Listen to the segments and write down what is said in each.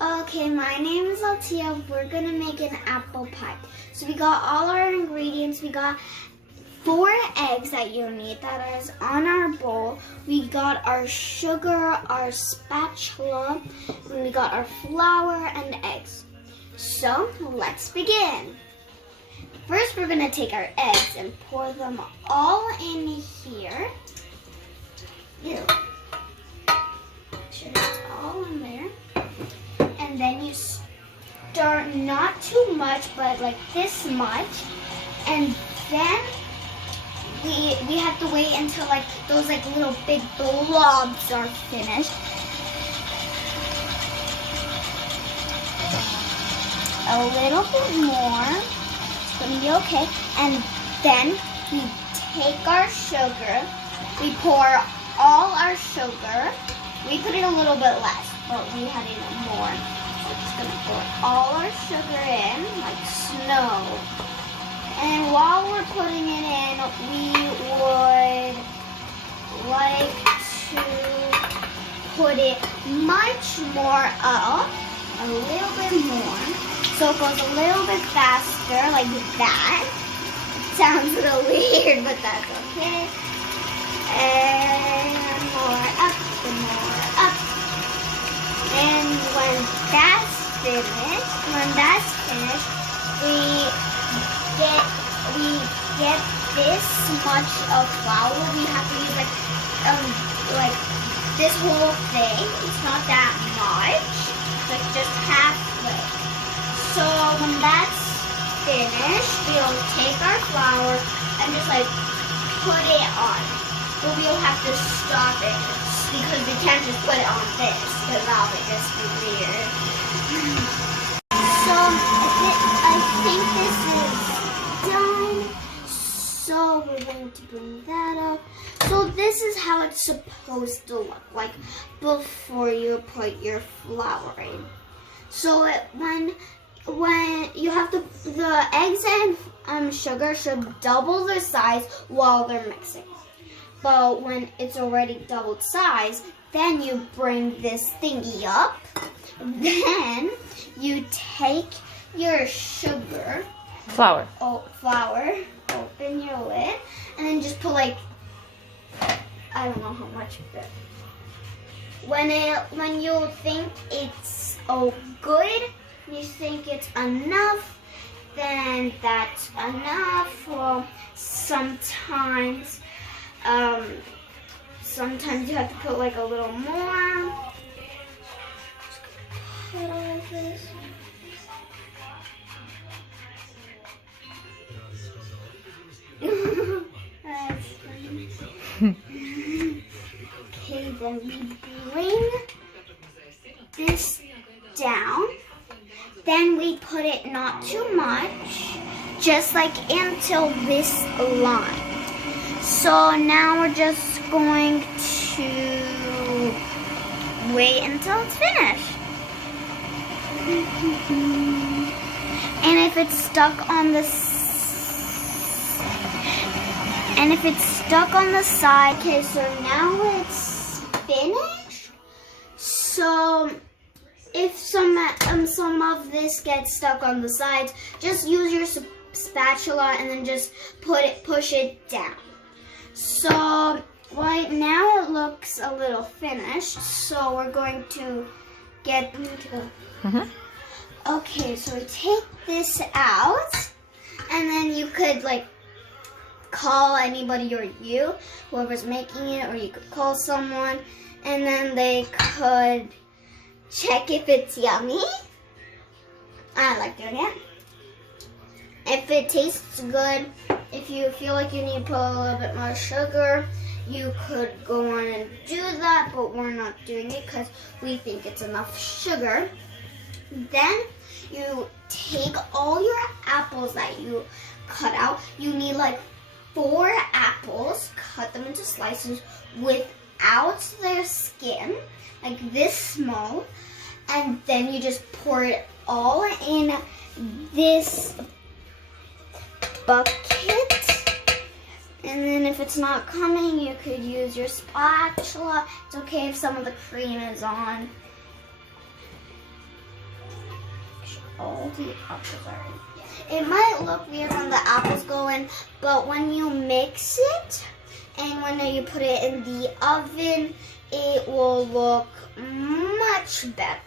Okay, my name is Altia. We're gonna make an apple pie. So we got all our ingredients. We got 4 eggs that you need. That is on our bowl. We got our sugar, our spatula, and we got our flour and eggs. So let's begin. First, we're gonna take our eggs and pour them all in here. Ew. Sure it's all in there. And then you stir not too much, but like this much. And then we have to wait until like those like little big blobs are finished. A little bit more. It's gonna be okay. And then we take our sugar. We pour all our sugar. We put it a little bit less, but we had even more. So we're just gonna pour all our sugar in like snow. And while we're putting it in, we would like to put it much more up, a little bit more. So it goes a little bit faster, like that. It sounds a little weird, but that's okay. And more up, and more up. And when that's finished, we get this much of flour. We have to use like this whole thing. It's not that much, like just halfway. So when that's finished, we'll take our flour and just like put it on. But we'll have to stop it because we can't just put it on this because that would just be weird. So I think this is done. So we're going to bring that up. So this is how it's supposed to look like before you put your flour in. So when you have to, the eggs and sugar should double their size while they're mixing. But when it's already doubled size, then you bring this thingy up. Then you take your flour, open your lid, and then just put like, I don't know how much of it. When you think it's good, you think it's enough, then that's enough. Well, sometimes you have to put like a little more. Put all this. That's funny. Okay, then we bring this down. Then we put it not too much, just like until this line. So now we're just going to wait until it's finished. And if it's stuck on the side, okay, so now it's finished. So if some of this gets stuck on the sides, just use your spatula and then just push it down. So right now it looks a little finished. So we're going to get Okay, so we take this out, and then you could like call anybody or whoever's making it, or you could call someone, and then they could check if it's yummy. I like doing it. If it tastes good, if you feel like you need to put a little bit more sugar, you could go on and do that, but we're not doing it because we think it's enough sugar. Then you take all your apples that you cut out. You need like 4 apples, cut them into slices without their skin, like this small, and then you just pour it all in this bucket. And then if it's not coming, you could use your spatula. It's okay if some of the cream is on. all the apples are in. It might look weird when the apples go in, but when you mix it and when you put it in the oven, it will look much better.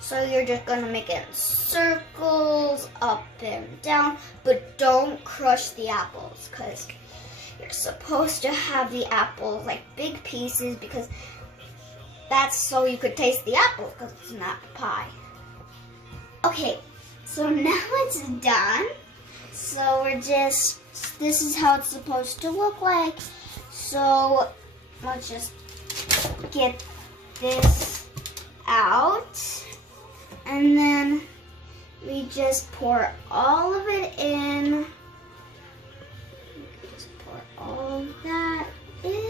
So you're just gonna make it in circles, up and down, but don't crush the apples because you're supposed to have the apples like big pieces because that's so you could taste the apples because it's an apple pie. Okay, so now it's done. So this is how it's supposed to look like. So let's just get this out. And then we just pour all of it in. Just pour all of that in.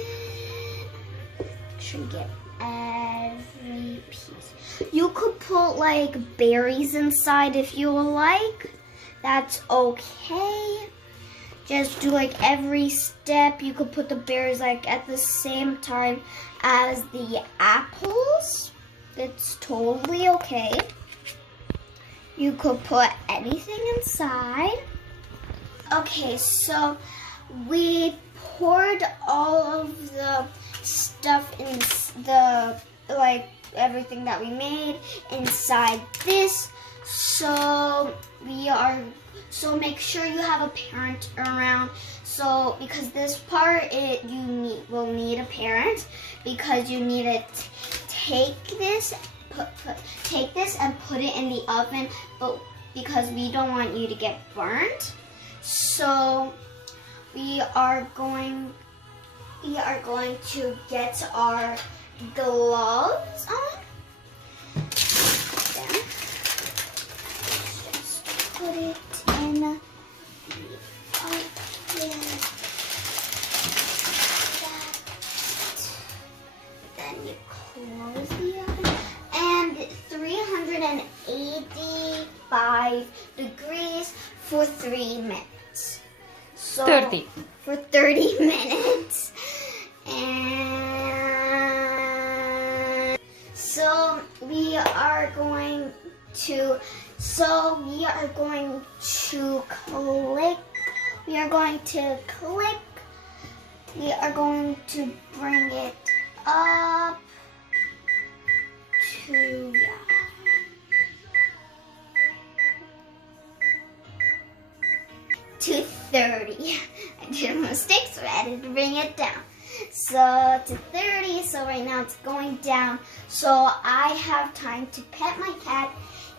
Make sure you get every piece. You could put like berries inside if you like. That's okay. Just do like every step. You could put the berries like at the same time as the apples. It's totally okay. You could put anything inside. Okay, so we poured all of the stuff in the, like everything that we made inside this. So make sure you have a parent around. So because this part, will need a parent because you need to take this and put it in the oven, but because we don't want you to get burnt, so we are going to get our gloves on. Then just put it in the oven. Then you close the oven. And 385 degrees for 3 minutes. So 30. For 30 minutes. And so we are going to bring it up to 30. I did a mistake, so I had to bring it down. So to 30, so right now it's going down. So I have time to pet my cat.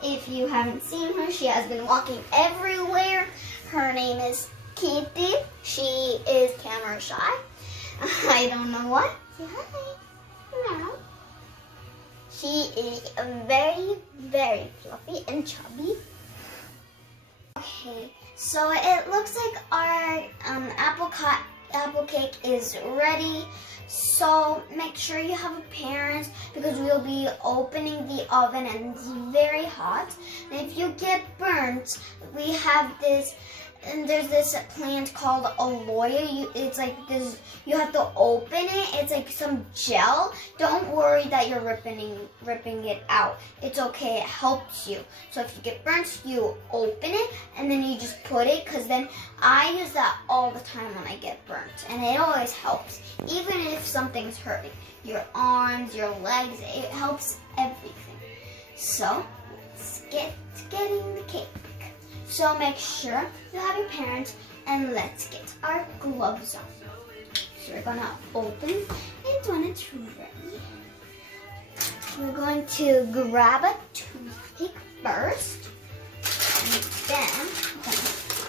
If you haven't seen her, she has been walking everywhere. Her name is Kitty. She is camera shy. I don't know why. Say hi. Meow. She is very, very fluffy and chubby. Okay, so it looks like our apple cake is ready. So make sure you have a parent because we'll be opening the oven and it's very hot. And if you get burnt, we have this. And there's this plant called aloe. It's like this. You have to open it. It's like some gel. Don't worry that you're ripping it out. It's okay. It helps you. So if you get burnt, you open it and then you just put it. Cause then I use that all the time when I get burnt, and it always helps. Even if something's hurting, your arms, your legs, it helps everything. So let's get getting the cake. So make sure you have your parents and let's get our gloves on. So we're gonna open it when it's ready. We're going to grab a toothpick first. And then we're gonna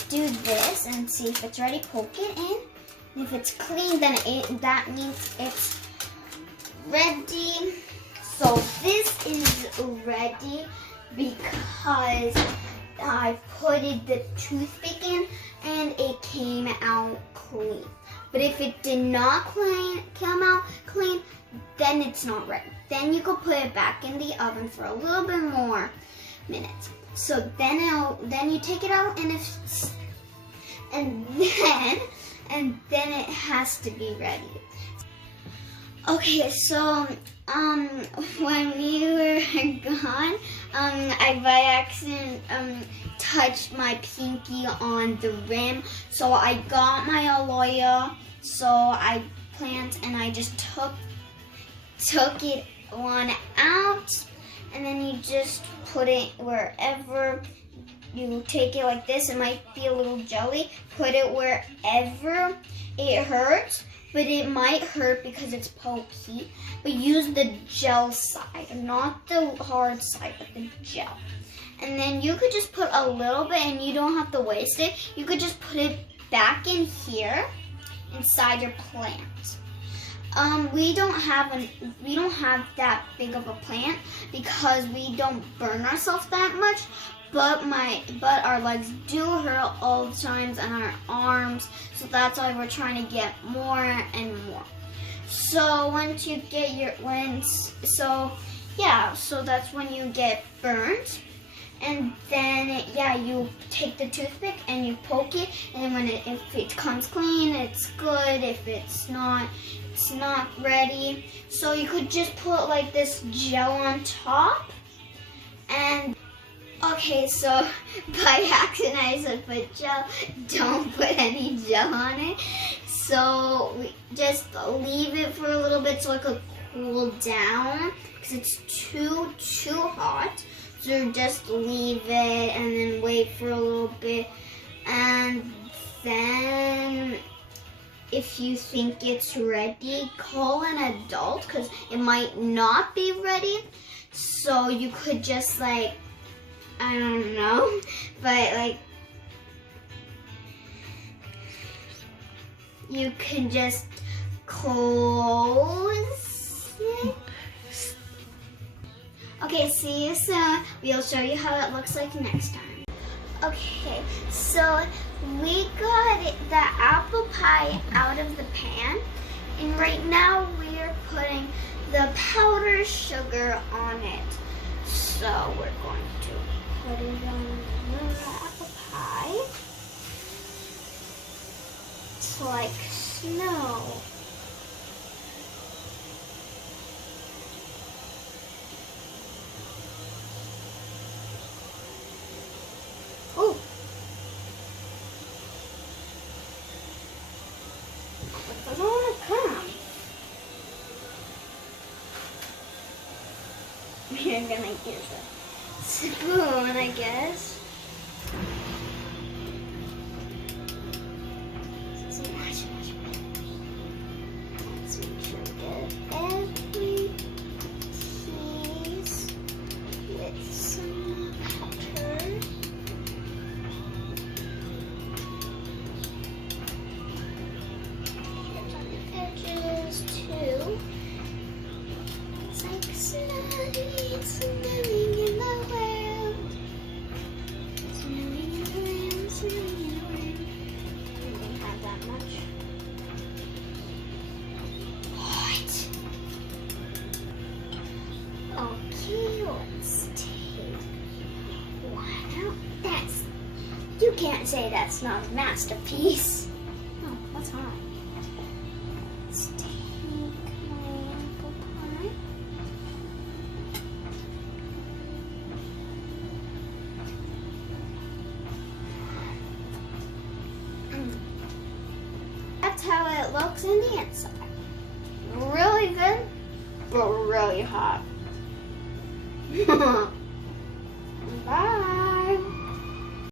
do this and see if it's ready. Poke it in. And if it's clean, then that means it's ready. So this is ready because I put the toothpick in and it came out clean. But if it did not come out clean, then it's not ready. Then you could put it back in the oven for a little bit more minutes. So then you take it out and then it has to be ready. Okay, so when we were gone, I by accident touched my pinky on the rim, so I got my aloe. So I plant and I just took it one out, and then you just put it wherever. You take it like this. It might be a little jelly. Put it wherever it hurts. But it might hurt because it's pokey. But use the gel side, not the hard side, but the gel. And then you could just put a little bit, and you don't have to waste it. You could just put it back in here, inside your plant. We don't have that big of a plant because we don't burn ourselves that much. But our legs do hurt all the times, and our arms, so that's why we're trying to get more and more. So once you get so that's when you get burnt, and then you take the toothpick and you poke it, and when if it comes clean, it's good. If it's not ready. So you could just put like this gel on top, and okay, so by accident I said put gel. Don't put any gel on it. So we just leave it for a little bit so it could cool down because it's too hot. So just leave it and then wait for a little bit, and then if you think it's ready, call an adult because it might not be ready. So you could just like, I don't know, but like you can just close it. Okay, see you soon. We'll show you how it looks like next time. Okay, so we got the apple pie out of the pan, and right now we are putting the powdered sugar on it. So we're going to put it on the apple pie. It's like snow. Oh. It doesn't want to come. We're gonna use a spoon, I guess. This is much better. Let's make sure we get every piece with some powder. Here's on the edges too. It's like it's snowing in the world. Snowing in the wind, snowing in the wind. We don't have that much. What? Okay, let's take one out. You can't say that's not a masterpiece. No, what's on? Let's take my apple pie. That's how it looks in the inside. Really good, but really hot.